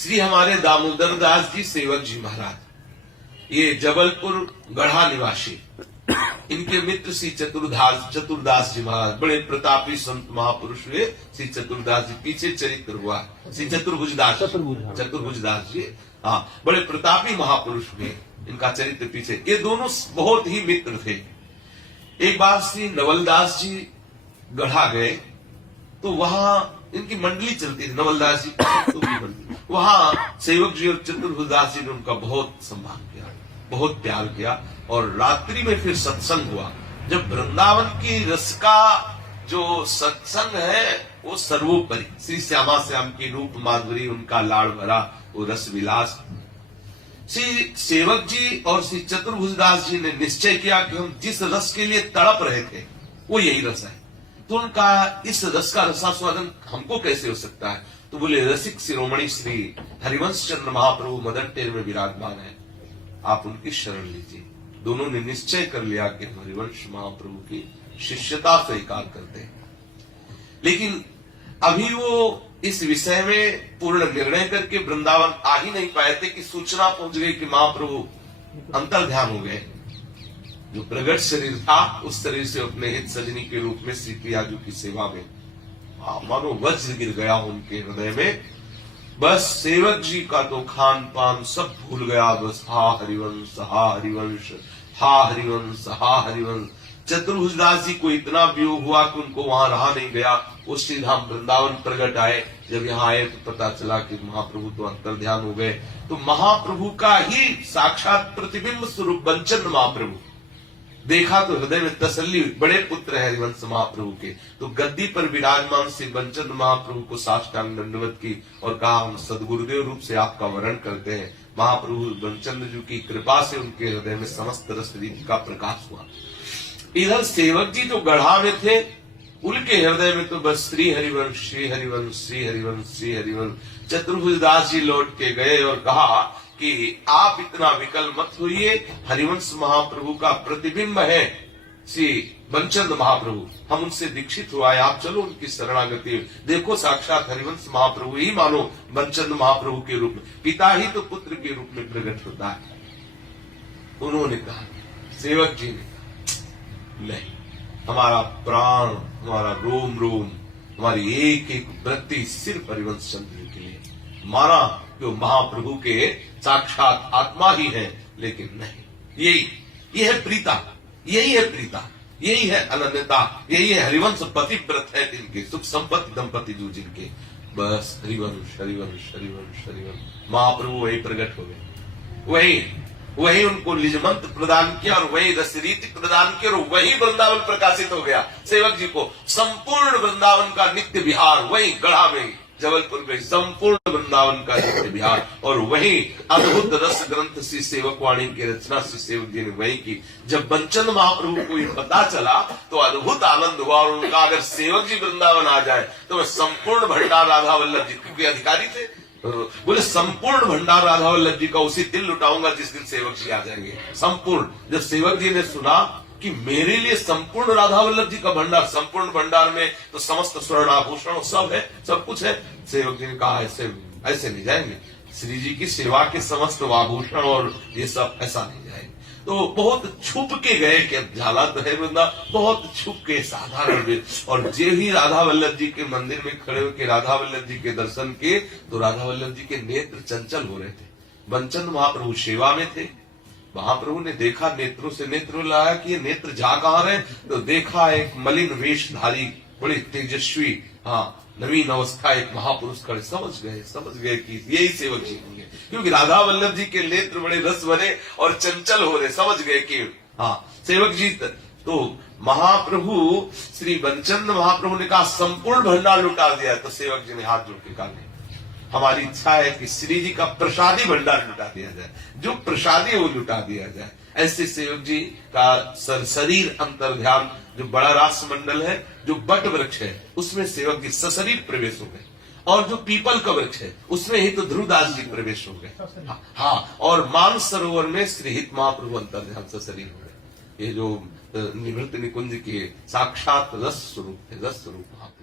श्री हमारे दामोदर दास जी सेवक जी महाराज, ये जबलपुर गढ़ा निवासी, इनके मित्र श्री चतुर्दास जी महाराज, बड़े प्रतापी संत महापुरुष हुए। श्री चतुर्दास जी, पीछे चरित्र हुआ श्री चतुर्भुज दास जी, हाँ, बड़े प्रतापी महापुरुष हुए, इनका चरित्र पीछे। ये दोनों बहुत ही मित्र थे। एक बार श्री नवलदास जी गढ़ा गए तो वहां इनकी मंडली चलती थी, नवलदास जी की मंडली। वहां सेवक जी और चतुर्भुजदास जी ने उनका बहुत सम्मान किया, बहुत प्यार किया। और रात्रि में फिर सत्संग हुआ। जब वृंदावन की रस का जो सत्संग है वो सर्वोपरि, श्री श्यामा श्याम की रूप माधुरी, उनका लाड़ भरा वो रस विलास। श्री सेवक जी और श्री चतुर्भुजदास जी ने निश्चय किया कि हम जिस रस के लिए तड़प रहे थे वो यही रस है। तो उनका इस रस का रसास्वादन हमको कैसे हो सकता है? तो बोले, रसिक शिरोमणि श्री हरिवंश चंद्र महाप्रभु मदन टेल में विराजमान है, आप उनकी शरण लीजिए। दोनों ने निश्चय कर लिया कि हम हरिवंश महाप्रभु की शिष्यता स्वीकार करते हैं। लेकिन अभी वो इस विषय में पूर्ण निर्णय करके वृंदावन आ ही नहीं पाए थे कि सूचना पहुंच गई कि महाप्रभु अंतर्ध्यान हो गए। जो प्रगट शरीर था उस शरीर से अपने हित सजनी के रूप में श्री प्रियाजू की सेवा में मानो वज्र गिर गया उनके हृदय में। बस सेवक जी का तो खान पान सब भूल गया। बस हा हरिवंश, हा हरिवंश, हा हरिवंश, हा हरिवंश। चतुर्भुजदास जी को इतना वियोग हुआ कि उनको वहां रहा नहीं गया। वो श्रीधाम वृंदावन प्रगट आए। जब यहाँ आए तो पता चला कि महाप्रभु तो अंतर्ध्यान हो गए। तो महाप्रभु का ही साक्षात प्रतिबिंब स्वरूप बंचन महाप्रभु देखा तो हृदय में तसल्ली हुई। बड़े पुत्र है हरिवंश महाप्रभु के। तो गद्दी पर विराजमान से बंचन महाप्रभु को साष्टांग दंडवत की और कहा, हम सदगुरुदेव रूप से आपका वरण करते हैं। महाप्रभु बंचन जी की कृपा से उनके हृदय में समस्त रस रीति का प्रकाश हुआ। इधर सेवक जी जो गढ़ा में थे उनके हृदय में तो बस श्री हरिवंश, श्री हरिवंश, श्री हरिवंश, श्री हरिवंश। चतुर्भुजदास जी लौट के गए और कहा कि आप इतना विकल मत होइए, हरिवंश महाप्रभु का प्रतिबिंब है श्री बंचन महाप्रभु, हम उनसे दीक्षित हुआ है, आप चलो उनकी शरणागति। देखो साक्षात हरिवंश महाप्रभु ही मानो बंचन महाप्रभु के रूप में, पिता ही तो पुत्र के रूप में प्रकट होता है। उन्होंने कहा, सेवक जी ने नहीं, हमारा प्राण, हमारा रोम रोम, हमारी एक एक वृत्ति सिर्फ हरिवंश चंद्र के लिए, माना जो महाप्रभु के साक्षात आत्मा ही है। लेकिन नहीं, यही है प्रीता, यही है प्रीता, यही है अनन्यता, यही है हरिवंश पतिव्रत है जिनके, सुख संपत्ति दंपति जो जिनके, बस हरिवंश हरिवंश हरिवंश हरिवंश। महाप्रभु वही प्रकट हो गए, वही उनको निजमंत्र प्रदान किया और वही रसरीति प्रदान किया और वही वृंदावन प्रकाशित हो गया। सेवक जी को संपूर्ण वृंदावन का नित्य विहार वही गढ़ा में, जबलपुर में संपूर्ण वृंदावन का नित्य विहार, और वही अद्भुत रस ग्रंथ श्री सेवक वाणी की रचना श्री सेवक जी ने वही की। जब बंचन महाप्रभु को ये पता चला तो अद्भुत आनंद हुआ और उनका अगर सेवक जी वृंदावन आ जाए तो वह संपूर्ण भंडार राधा वल्लभ जी, क्योंकि अधिकारी थे, बोले संपूर्ण भंडार राधा वल्लभ जी का उसी दिन लुटाऊंगा जिस दिन सेवक जी आ जाएंगे। संपूर्ण। जब सेवक जी ने सुना कि मेरे लिए संपूर्ण राधा वल्लभ जी का भंडार, संपूर्ण भंडार में तो समस्त स्वर्ण आभूषण सब है, सब कुछ है। सेवक जी ने कहा, ऐसे नहीं जाएंगे, श्री जी की सेवा के समस्त आभूषण और ये सब ऐसा नहीं जाएंगे। तो बहुत छुप के गए, कि झाला तो है बंदा, बहुत छुप के साधारण। और जे ही राधा वल्लभ जी के मंदिर में खड़े होकर राधा वल्लभ जी के दर्शन किए तो राधा वल्लभ जी के नेत्र चंचल हो रहे थे। बंचन महाप्रभु सेवा में थे। महाप्रभु ने देखा, नेत्रों से नेत्र लाया कि ये नेत्र जा कहां रहे, तो देखा एक मलिन वेशधारी बड़े तेजस्वी, हाँ, नवीन अवस्था एक महापुरुष खड़े। समझ गए कि यही सेवक जी होंगे, क्योंकि राधा वल्लभ जी के नेत्र बड़े रस भरे और चंचल हो रहे। समझ गए कि हाँ सेवक जी। तो महाप्रभु श्री बंचन महाप्रभु ने कहा, संपूर्ण भंडार लुटा दिया। तो सेवक जी ने हाथ जोड़ के कहा, हमारी इच्छा है कि श्री जी का प्रसादी भंडार लुटा दिया जाए, जो प्रसादी है वो लुटा दिया जाए। ऐसे सेवक जी का शरीर अंतर्ध्यान, जो बड़ा रास मंडल है, जो बट वृक्ष है, उसमें सेवक जी सशरीर प्रवेश हो गए। और जो पीपल का वृक्ष है उसमें ही तो ध्रुवदास जी प्रवेश हो गए। हाँ, और मान सरोवर में श्रीहित महाप्रभु अंतर्ध्यान सशरीर हो गए। ये जो निवृत्त निकुंज के साक्षात रस स्वरूप है, रस स्वरूप महाप्रभु।